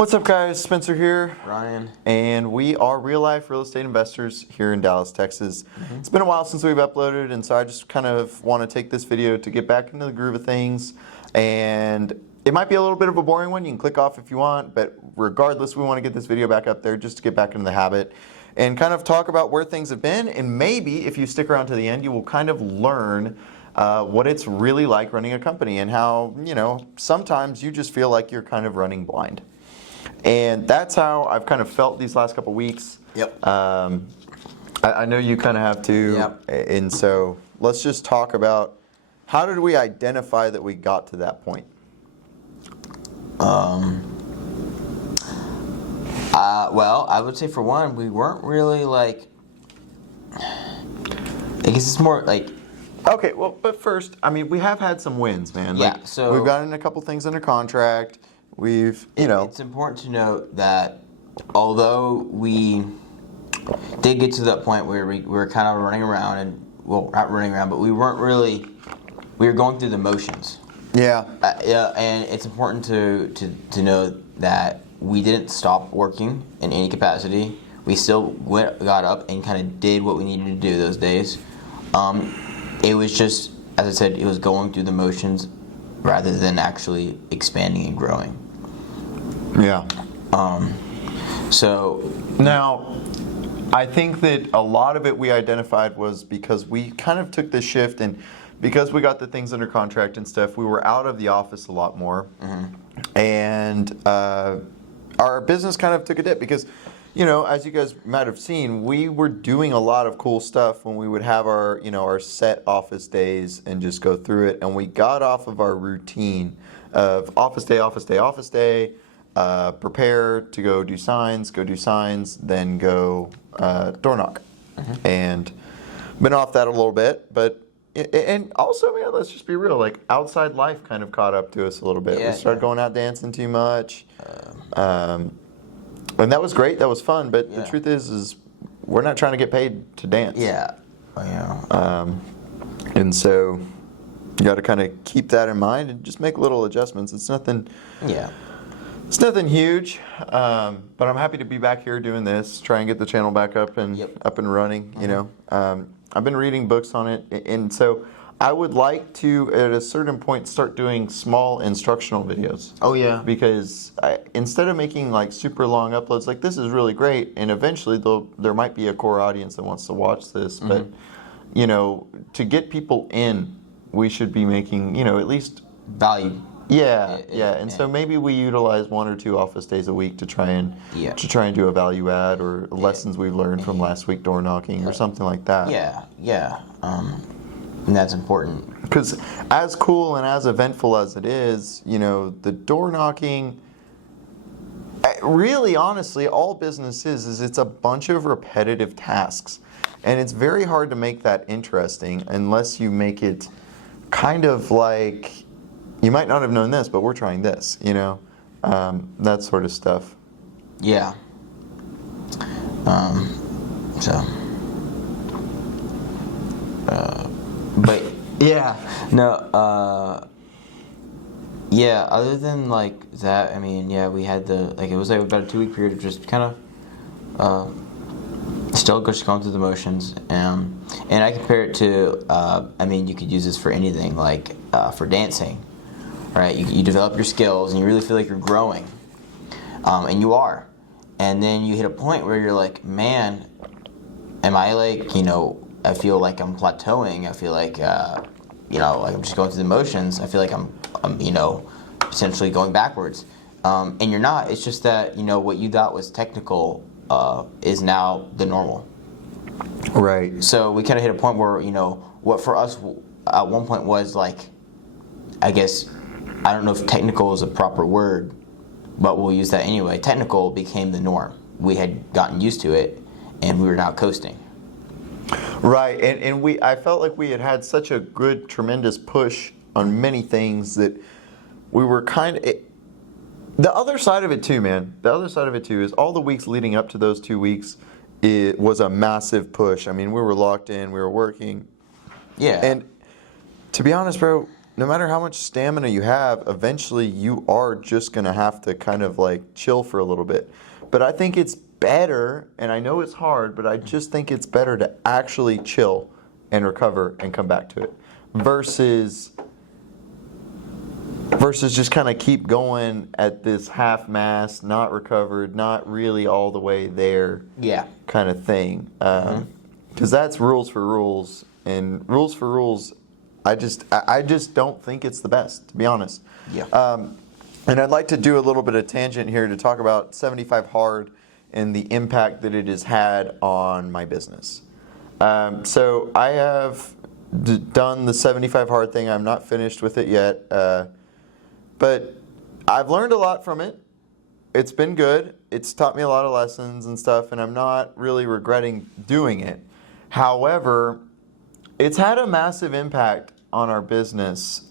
What's up, guys? Spencer here. Ryan. And we are real life real estate investors here in Dallas, Texas. It's been a while since we've uploaded, and so I just kind of want to take this video to get back into the groove of things. And it might be a little bit of a boring one. You can click off if you want, but regardless, we want to get this video back up there just to get back into the habit and kind of talk about where things have been. And maybe if you stick around to the end, you will kind of learn what it's really like running a company and how, sometimes you just feel like you're kind of running blind. And that's how I've kind of felt these last couple weeks. Yep. I know you kind of have too. Yep. And so let's just talk about how did we identify that we got to that point? Well, I would say for one, we weren't really like. I guess it's more like. Okay, well, but first, I mean, we have had some wins, man. Yeah. Like, So we've gotten a couple things under contract. We've, It's important to note that although we did get to that point where we were kind of running around, and well, not running around, but we weren't really. We were going through the motions. Yeah. Yeah, and it's important to know that we didn't stop working in any capacity. We still got up and kind of did what we needed to do those days. It was just, as I said, it was going through the motions rather than actually expanding and growing. Yeah. So now, I think that a lot of it we identified was because we kind of took this shift, and because we got the things under contract and stuff, we were out of the office a lot more. And our business kind of took a dip because, as you guys might have seen, we were doing a lot of cool stuff when we would have our, our set office days and just go through it. And we got off of our routine of office day, prepare to go do signs, then go door knock. And been off that a little bit, but and also, man, let's just be real. Like, outside life kind of caught up to us a little bit. Yeah, we started going out dancing too much, and that was great. That was fun. But the truth is we're not trying to get paid to dance. yeah. And so you got to kind of keep that in mind and just make little adjustments. It's nothing. Yeah. It's nothing huge, but I'm happy to be back here doing this. Try and get the channel back up and running. I've been reading books on it, and so I would like to, at a certain point, start doing small instructional videos. Oh yeah. Because instead of making like super long uploads, like this is really great, and eventually there might be a core audience that wants to watch this. But to get people in, we should be making at least Value. Yeah. And so maybe we utilize 1 or 2 office days a week to try and do a value add or lessons we've learned from last week door knocking or something like that. Yeah. And that's important. Because as cool and as eventful as it is, the door knocking, really honestly, all business is it's a bunch of repetitive tasks. And it's very hard to make that interesting unless you make it kind of like, you might not have known this, but we're trying this, that sort of stuff. Yeah. But yeah, no. Yeah. Other than like that, I mean, we had it was like about a 2-week period of just kind of still just going through the motions, and I compare it to, I mean, you could use this for anything, like for dancing. Right, you develop your skills and you really feel like you're growing, and you are, and then you hit a point where you're like, man, am I like, I feel like I'm plateauing. I feel like, like I'm just going through the motions. I feel like I'm potentially going backwards, and you're not. It's just that what you thought was technical is now the normal. Right. So we kind of hit a point where what for us at one point was like, I guess. I don't know if technical is a proper word, but we'll use that anyway. Technical became the norm. We had gotten used to it, and we were now coasting. Right, and I felt like we had such a good, tremendous push on many things that we were kind of. The other side of it too, man. The other side of it too is all the weeks leading up to those 2 weeks. It was a massive push. I mean, we were locked in. We were working. Yeah. And to be honest, bro, no matter how much stamina you have, eventually you are just going to have to kind of like chill for a little bit. But I think it's better, and I know it's hard, but I just think it's better to actually chill and recover and come back to it versus just kind of keep going at this half-mast, not recovered, not really all the way there Yeah. kind of thing. Because that's rules for rules, and rules for rules, I just don't think it's the best, to be honest. Yeah. And I'd like to do a little bit of tangent here to talk about 75 Hard and the impact that it has had on my business. So I have done the 75 Hard thing. I'm not finished with it yet, but I've learned a lot from it. It's been good. It's taught me a lot of lessons and stuff, and I'm not really regretting doing it. However, it's had a massive impact on our business,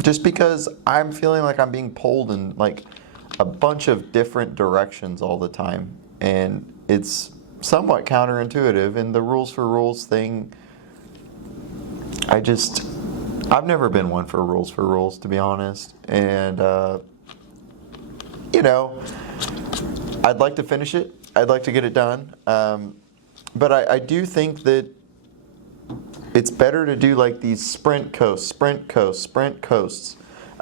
just because I'm feeling like I'm being pulled in like a bunch of different directions all the time, and it's somewhat counterintuitive. And the rules for rules thing, I've never been one for rules, to be honest. And I'd like to finish it. I'd like to get it done. But I do think that it's better to do like these sprint coasts. I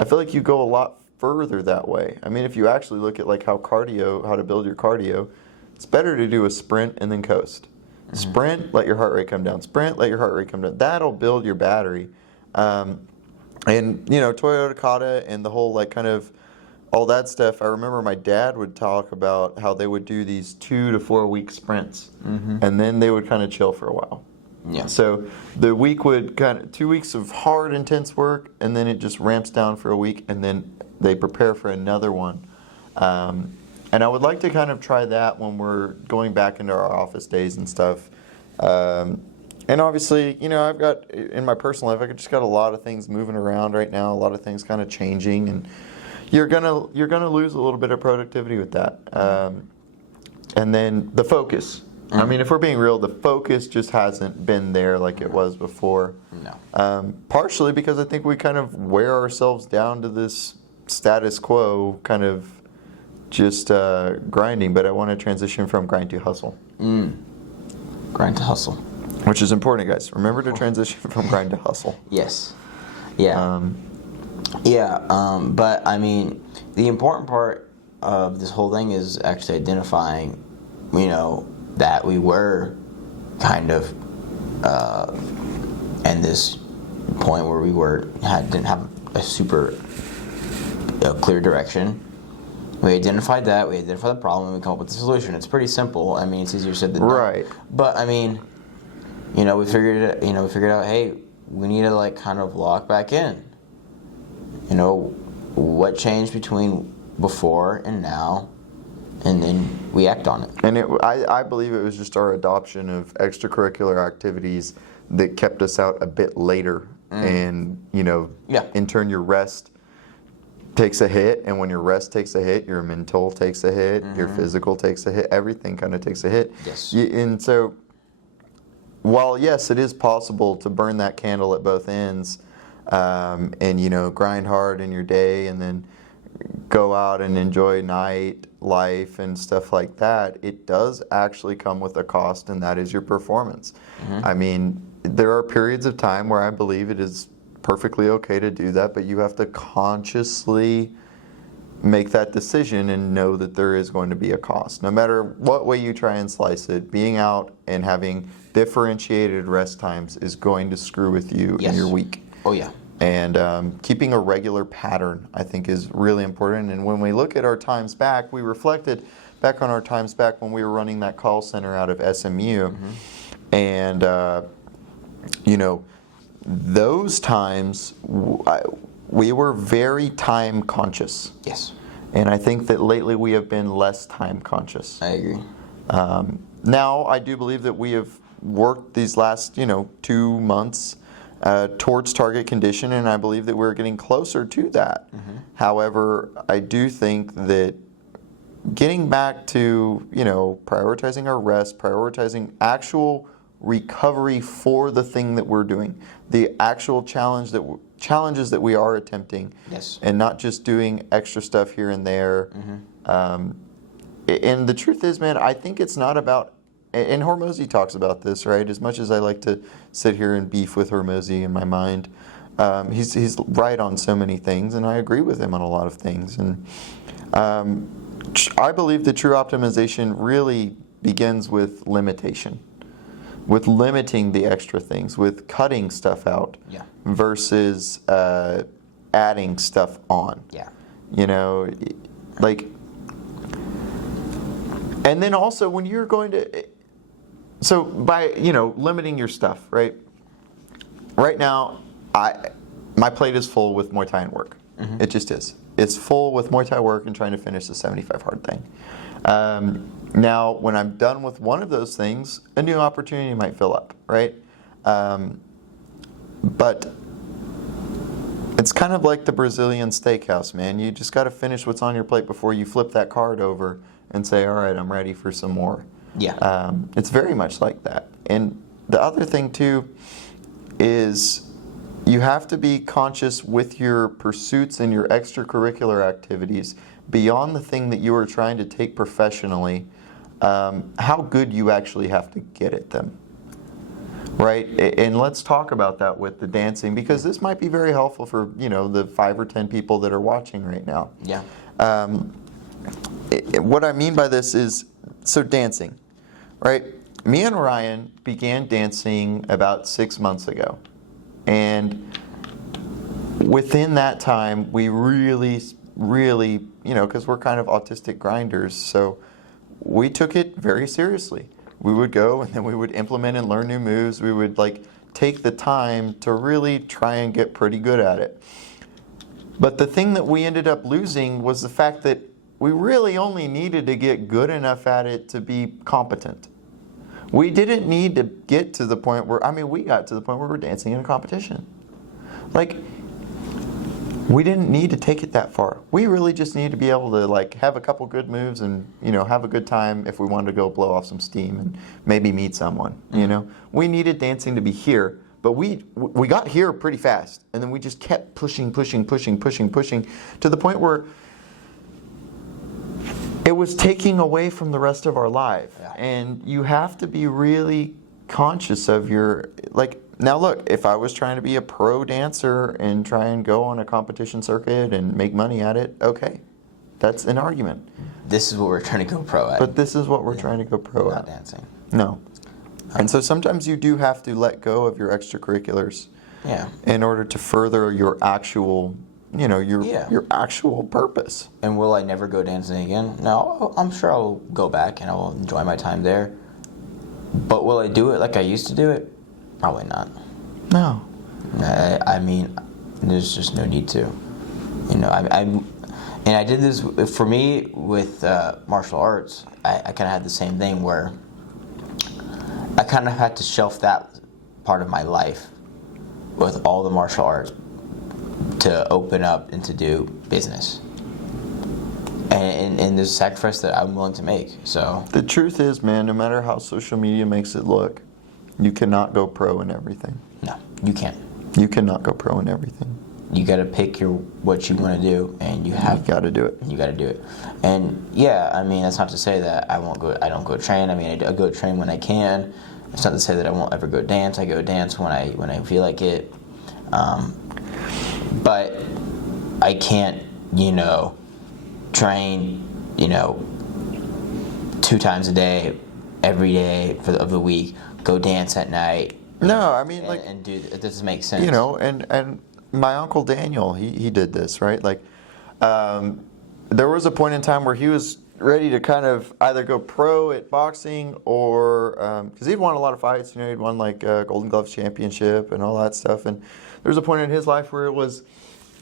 feel like you go a lot further that way. I mean, if you actually look at like how to build your cardio, it's better to do a sprint and then coast. Sprint, let your heart rate come down. Sprint, let your heart rate come down. That'll build your battery. And Toyota Kata and the whole like kind of all that stuff. I remember my dad would talk about how they would do these 2 to 4 week sprints, and then they would kind of chill for a while. Yeah. So the week would 2 weeks of hard, intense work, and then it just ramps down for a week, and then they prepare for another one. And I would like to kind of try that when we're going back into our office days and stuff. And obviously, I've got, in my personal life, I just got a lot of things moving around right now, a lot of things kind of changing, and you're gonna lose a little bit of productivity with that. And then the focus. I mean, if we're being real, the focus just hasn't been there like it was before. No. Partially because I think we kind of wear ourselves down to this status quo, kind of just grinding. But I want to transition from grind to hustle. Grind to hustle. Which is important, guys. Remember to transition from grind to hustle. Yes. Yeah. But I mean, the important part of this whole thing is actually identifying, that we were kind of in this point where we didn't have a super clear direction. We identified that, we identified the problem, and we come up with the solution. It's pretty simple. I mean, it's easier said than done. Right. But I mean, we figured out, hey, we need to like kind of lock back in. What changed between before and now, and then we act on it. And I believe it was just our adoption of extracurricular activities that kept us out a bit later. And, in turn, your rest takes a hit. And when your rest takes a hit, your mental takes a hit, your physical takes a hit, everything kind of takes a hit. Yes. And so, while, yes, it is possible to burn that candle at both ends, and, grind hard in your day and then go out and enjoy night life and stuff like that, it does actually come with a cost, and that is your performance. I mean, there are periods of time where I believe it is perfectly okay to do that, but you have to consciously make that decision and know that there is going to be a cost. No matter what way you try and slice it, being out and having differentiated rest times is going to screw with you in your week. Oh, yeah. And keeping a regular pattern, I think, is really important. And when we look at our times back, we reflected back on our times back when we were running that call center out of SMU. And, those times, we were very time conscious. Yes. And I think that lately we have been less time conscious. I agree. Now, I do believe that we have worked these last, 2 months towards target condition, and I believe that we're getting closer to that. However, I do think that getting back to, prioritizing our rest, prioritizing actual recovery for the thing that we're doing, the actual challenges that we are attempting, Yes. and not just doing extra stuff here and there. And the truth is, man, I think it's not about. And Hormozy talks about this, right? As much as I like to sit here and beef with Hormozy in my mind, he's right on so many things, and I agree with him on a lot of things. And I believe that true optimization really begins with limitation, with limiting the extra things, with cutting stuff out, Yeah. versus adding stuff on. Yeah. You know, like, and then also when you're going to. So by limiting your stuff, right? Right now, my plate is full with Muay Thai and work. It just is. It's full with Muay Thai work and trying to finish the 75 hard thing. Now, when I'm done with one of those things, a new opportunity might fill up, right? But it's kind of like the Brazilian steakhouse, man. You just got to finish what's on your plate before you flip that card over and say, all right, I'm ready for some more. Yeah. It's very much like that. And the other thing, too, is you have to be conscious with your pursuits and your extracurricular activities beyond the thing that you are trying to take professionally, how good you actually have to get at them. Right? And let's talk about that with the dancing, because this might be very helpful for, the 5 or 10 people that are watching right now. Yeah. What I mean by this is, so dancing, right? Me and Ryan began dancing about 6 months ago. And within that time, we really, because we're kind of autistic grinders, so we took it very seriously. We would go and then we would implement and learn new moves. We would take the time to really try and get pretty good at it. But the thing that we ended up losing was the fact that we really only needed to get good enough at it to be competent. We didn't need to get to the point where, we got to the point where we're dancing in a competition. We didn't need to take it that far. We really just needed to be able to have a couple good moves and, have a good time if we wanted to go blow off some steam and maybe meet someone, We needed dancing to be here, but we got here pretty fast. And then we just kept pushing to the point where it was taking away from the rest of our life. Yeah. And you have to be really conscious of your, now look, if I was trying to be a pro dancer and try and go on a competition circuit and make money at it, okay, that's an argument. This is what we're trying to go pro at. But this is what we're trying to go pro Not at. dancing. No. And so sometimes you do have to let go of your extracurriculars Yeah. in order to further your actual, your actual purpose. And will I never go dancing again? No, I'm sure I'll go back and I will enjoy my time there. But will I do it like I used to do it? Probably not. No. There's just no need to. And I did this for me with martial arts. I kind of had the same thing where I kind of had to shelf that part of my life with all the martial arts to open up and to do business. And there's a sacrifice that I'm willing to make. So The truth is, man, no matter how social media makes it look, you cannot go pro in everything. no, you can't. You cannot go pro in everything. You got to pick what you want to do, and you have. You got to do it. You got to do it. And yeah, that's not to say that I don't go train. I go train when I can. It's not to say that I won't ever go dance. I go dance when I feel like it. But I can't, train, 2 times a day, every day of the week. Go dance at night. No, and do it doesn't make sense. And my uncle Daniel, he did this, right? There was a point in time where he was ready to kind of either go pro at boxing or because he'd won a lot of fights. He'd won Golden Gloves championship and all that stuff. And there was a point in his life where it was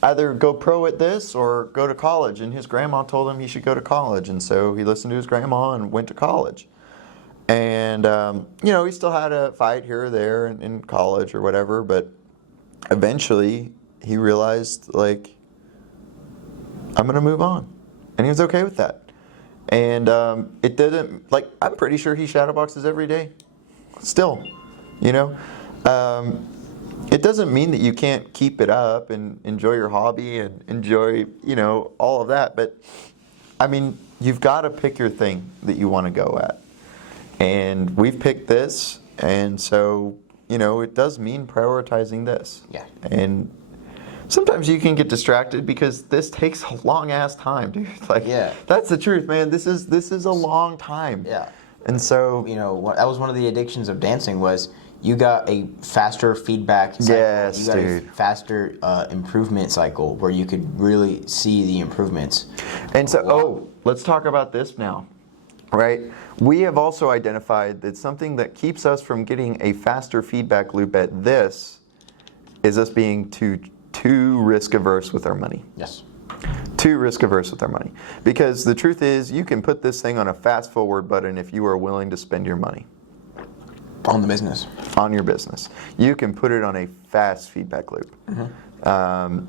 either go pro at this or go to college. And his grandma told him he should go to college, and so he listened to his grandma and went to college. And he still had a fight here or there in college or whatever, but eventually he realized I'm going to move on, and he was okay with that. And it didn't I'm pretty sure he shadow boxes every day, still. You know, it doesn't mean that you can't keep it up and enjoy your hobby and enjoy, you know, all of that. But I mean, you've got to pick your thing that you want to go at. And we've picked this, and so, you know, it does mean prioritizing this. Yeah. And sometimes you can get distracted because this takes a long ass time, dude. Like, Yeah. that's the truth, man. This is a long time. Yeah. And so, You know, that was one of the addictions of dancing was you got a faster feedback cycle. Yes, you got dude. a faster improvement cycle where you could really see the improvements. and so, let's talk about this now, right? We have also identified that something that keeps us from getting a faster feedback loop at this is us being too risk averse with our money. Yes. Too risk averse with our money. Because the truth is, you can put this thing on a fast forward button if you are willing to spend your money On the business. on your business. You can put it on a fast feedback loop. And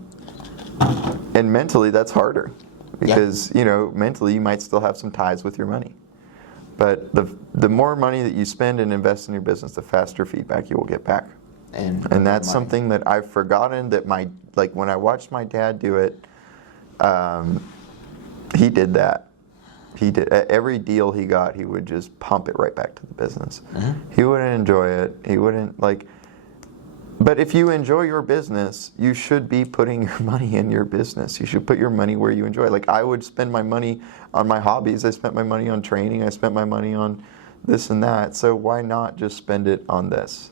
mentally, that's harder. Because, you know, mentally you might still have some ties with your money. But the more money that you spend and invest in your business, the faster feedback you will get back. And that's money. something that I've forgotten that when I watched my dad do it, he did that. He did every deal he got, he would just pump it right back to the business. He wouldn't enjoy it. He wouldn't but if you enjoy your business, you should be putting your money in your business. You should put your money where you enjoy. Like, I would spend my money on my hobbies. I spent my money on training. I spent my money on this and that. So why not just spend it on this?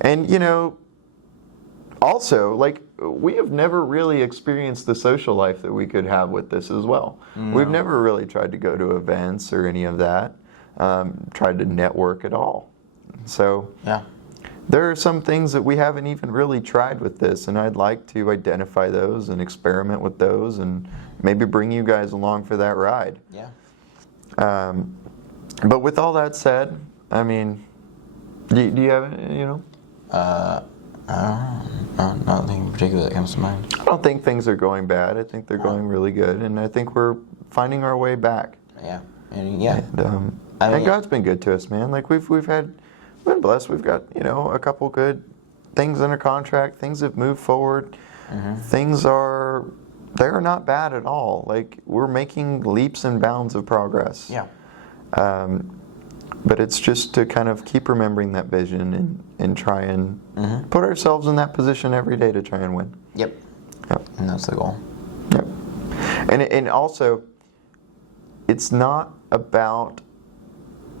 And, you know, also, like, we have never really experienced the social life that we could have with this as well. No. We've never really tried to go to events or any of that, tried to network at all. So Yeah. there are some things that we haven't even really tried with this, and I'd like to identify those and experiment with those and maybe bring you guys along for that ride. Yeah. But with all that said, I mean, do you have, you know? Nothing in particular that comes to mind. I don't think things are going bad. I think they're going really good, and I think we're finding our way back. Yeah. And yeah. And, I mean- and God's been good to us, man. Like, we've been blessed. We've got, you know, a couple good things under contract. Things have moved forward. Things they're not bad at all. Like, we're making leaps and bounds of progress. Yeah. But it's just to kind of keep remembering that vision and try and put ourselves in that position every day to try and win. Yep. Yep. And that's the goal. Yep. And also, it's not about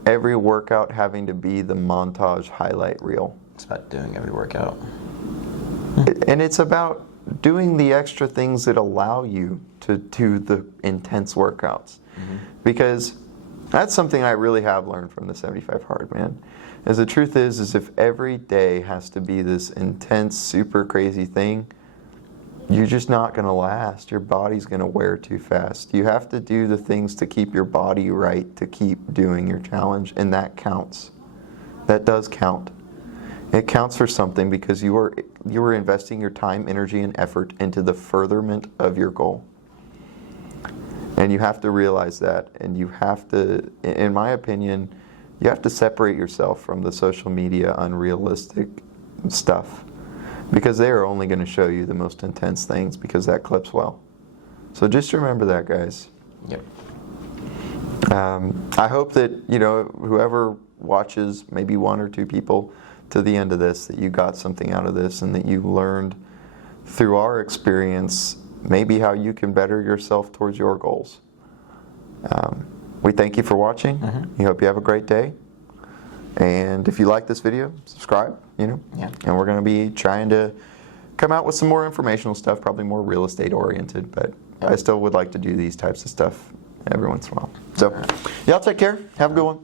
every workout having to be the montage highlight reel. It's about doing every workout. And it's about doing the extra things that allow you to do the intense workouts. Because that's something I really have learned from the 75 Hard, man. As the truth is if every day has to be this intense, super crazy thing, you're just not going to last. Your body's going to wear too fast. You have to do the things to keep your body right, to keep doing your challenge, and that counts. That does count. It counts for something because you are investing your time, energy, and effort into the furtherment of your goal. And you have to realize that, and you have to, in my opinion, you have to separate yourself from the social media unrealistic stuff, because they are only going to show you the most intense things because that clips well. So just remember that, guys. Yep. I hope that, you know, whoever watches, maybe one or two people to the end of this, that you got something out of this and that you learned through our experience maybe how you can better yourself towards your goals. We thank you for watching. We hope you have a great day. And if you like this video, subscribe, you know. Yeah. And we're going to be trying to come out with some more informational stuff, probably more real estate oriented, but I still would like to do these types of stuff every once in a while. So, y'all take care. Have a good one.